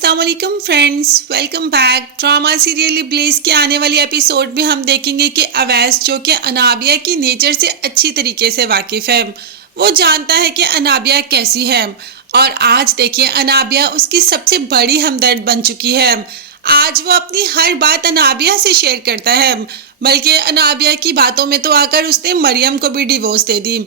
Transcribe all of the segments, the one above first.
अस्सलाम वालेकुम friends, welcome back. Drama serial इब्लीस के आने वाली एपिसोड में हम देखेंगे कि अवैस जो कि अनाबिया की नेचर से अच्छी तरीके से वाकिफ़ है, वो जानता है कि अनाबिया कैसी है। और आज देखिए अनाबिया उसकी सबसे बड़ी हमदर्द बन चुकी है। आज वो अपनी हर बात अनाबिया से शेयर करता है, बल्कि अनाबिया की बातों में तो आकर उसने मरियम को भी डिवोर्स दे दी।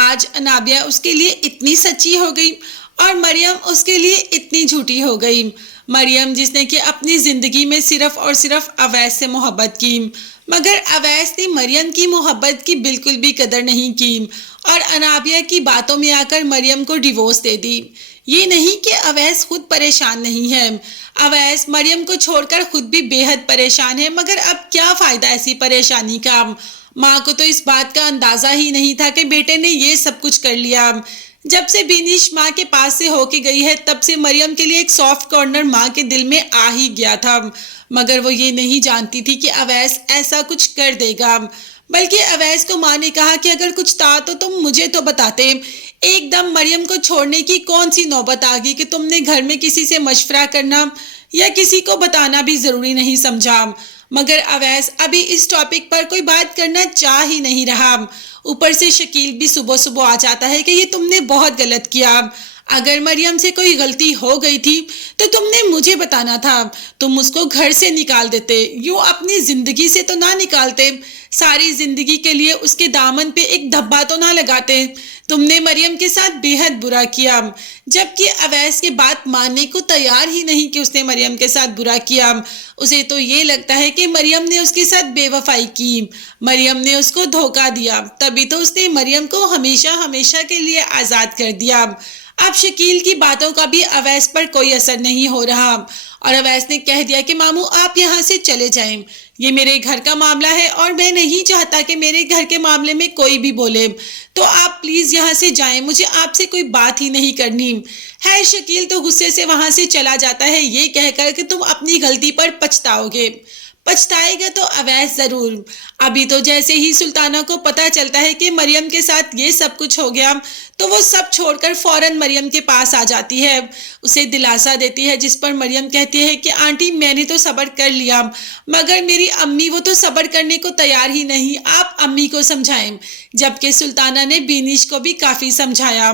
आज अनाबिया उसके लिए इतनी सच्ची हो गई और मरियम उसके लिए इतनी झूठी हो गई। मरियम जिसने कि अपनी ज़िंदगी में सिर्फ और सिर्फ अवैस से मोहब्बत की, मगर अवैस ने मरियम की मोहब्बत की बिल्कुल भी कदर नहीं की और अनाबिया की बातों में आकर मरियम को डिवोर्स दे दी। ये नहीं कि अवैस खुद परेशान नहीं है, अवैस मरियम को छोड़कर खुद भी बेहद परेशान है, मगर अब क्या फ़ायदा ऐसी परेशानी का। माँ को तो इस बात का अंदाज़ा ही नहीं था कि बेटे ने ये सब कुछ कर लिया। जब से बिनिश माँ के पास से होके गई है तब से मरियम के लिए एक सॉफ्ट कॉर्नर माँ के दिल में आ ही गया था, मगर वो ये नहीं जानती थी कि अवैस ऐसा कुछ कर देगा। बल्कि अवैस को माँ ने कहा कि अगर कुछ था तो तुम मुझे तो बताते। एकदम मरियम को छोड़ने की कौन सी नौबत आ गई कि तुमने घर में किसी से मशवरा करना या किसी को बताना भी ज़रूरी नहीं समझा। मगर अवैस अभी इस टॉपिक पर कोई बात करना चाह ही नहीं रहा। ऊपर से शकील भी सुबह सुबह आ जाता है कि ये तुमने बहुत गलत किया। अगर मरियम से कोई गलती हो गई थी तो तुमने मुझे बताना था, तुम उसको घर से निकाल देते, यूं अपनी जिंदगी से तो ना निकालते, सारी जिंदगी के लिए उसके दामन पे एक धब्बा तो ना लगाते। तुमने मरियम के साथ बेहद बुरा किया, जबकि अवैस की बात मानने को तैयार ही नहीं कि उसने मरियम के साथ बुरा किया। उसे तो ये लगता है कि मरियम ने उसके साथ बेवफाई की, मरियम ने उसको धोखा दिया, तभी तो उसने मरियम को हमेशा हमेशा के लिए आज़ाद कर दिया। अब शकील की बातों का भी अवैस पर कोई असर नहीं हो रहा और अवैस ने कह दिया कि मामू आप यहाँ से चले जाएं, ये मेरे घर का मामला है और मैं नहीं चाहता कि मेरे घर के मामले में कोई भी बोले, तो आप प्लीज़ यहाँ से जाएं, मुझे आपसे कोई बात ही नहीं करनी है। शकील तो गुस्से से वहाँ से चला जाता है ये कहकर कि तुम अपनी गलती पर पछताओगे। पछताएगा तो अवैस ज़रूर। अभी तो जैसे ही सुल्ताना को पता चलता है कि मरियम के साथ ये सब कुछ हो गया तो वो सब छोड़कर फौरन मरियम के पास आ जाती है, उसे दिलासा देती है, जिस पर मरियम कहती है कि आंटी मैंने तो सब्र कर लिया, मगर मेरी अम्मी वो तो सब्र करने को तैयार ही नहीं, आप अम्मी को समझाएं। जबकि सुल्ताना ने बिनिश को भी काफ़ी समझाया।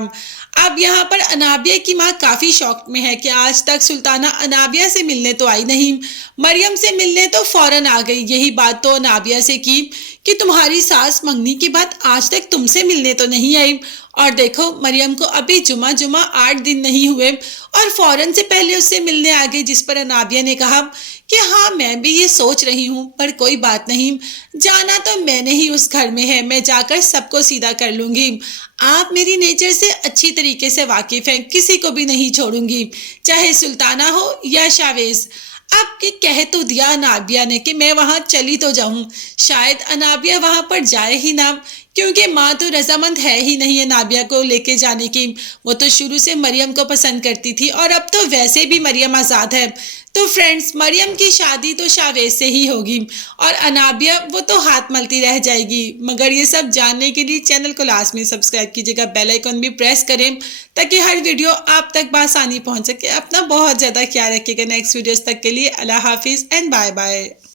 अब यहाँ पर अनाबिया की माँ काफ़ी शौक में है कि आज तक सुल्ताना अनाबिया से मिलने तो आई नहीं, मरियम से मिलने तो फौरन आ गई। यही बात तो अनाबिया से की कि तुम्हारी सास मंगनी के बाद आज तक तुमसे मिलने तो नहीं आई, और देखो मरियम को अभी जुमा 8 दिन नहीं हुए और फौरन से पहले उससे मिलने आ गई। जिस पर अनाबिया ने कहा कि हाँ मैं भी ये सोच रही हूँ, पर कोई बात नहीं, जाना तो मैंने ही उस घर में है, मैं जाकर सबको सीधा कर लूँगी। आप मेरी नेचर से अच्छी तरीके से वाकिफ़ हैं, किसी को भी नहीं छोड़ूंगी, चाहे सुल्ताना हो या शावेज। अब कि कह तो दिया अनाबिया ने कि मैं वहाँ चली तो जाऊँ, शायद अनाबिया वहाँ पर जाए ही ना, क्योंकि माँ तो रजामंद है ही नहीं अनाबिया को लेके जाने की। वो तो शुरू से मरियम को पसंद करती थी और अब तो वैसे भी मरियम आज़ाद है। तो फ्रेंड्स मरियम की शादी तो शावेज से ही होगी और अनाबिया वो तो हाथ मलती रह जाएगी। मगर ये सब जानने के लिए चैनल को लास्ट में सब्सक्राइब कीजिएगा, बेल आइकन भी प्रेस करें ताकि हर वीडियो आप तक बआसानी पहुंच सके। अपना बहुत ज़्यादा ख्याल रखिएगा। नेक्स्ट वीडियोस तक के लिए अल्लाह हाफिज़ एंड बाय बाय।